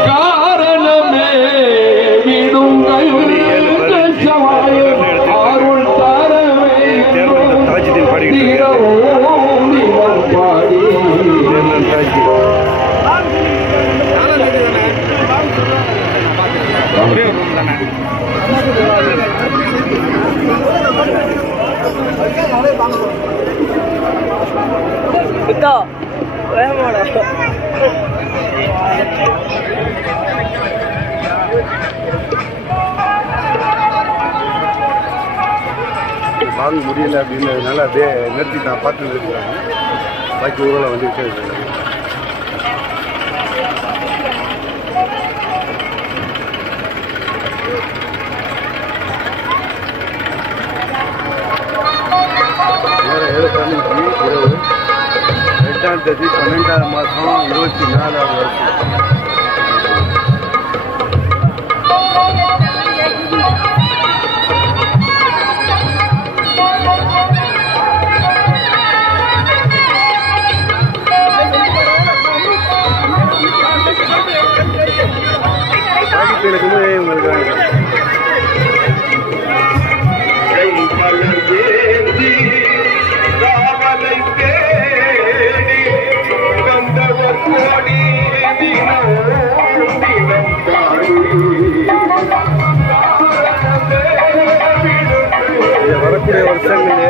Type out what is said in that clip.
காரணமே விடுங்கள் அருள் தரவே பாடி விட்டா வாங்க முடியல அப்படின்றதுனால அப்படியே நிறுத்தி நான் பார்த்து இருக்கிறாங்க பாக்கி ஊரில் வந்துக்கிட்டே இருக்காங்க constant that is commented on my phone, you will not have Thank you. por.